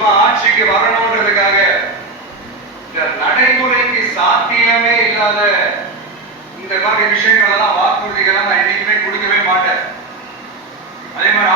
சும்மா ஆட்சிக்கு வரணும்ன்றதுக்காக இந்த நடைமுறைக்கு சாத்தியமே இல்லாத இந்த மாதிரி விஷயங்கள் எல்லாம் வாக்குறுதிகளை நான் என்னைக்குமே கொடுக்கவே மாட்டேன். அதே மாதிரி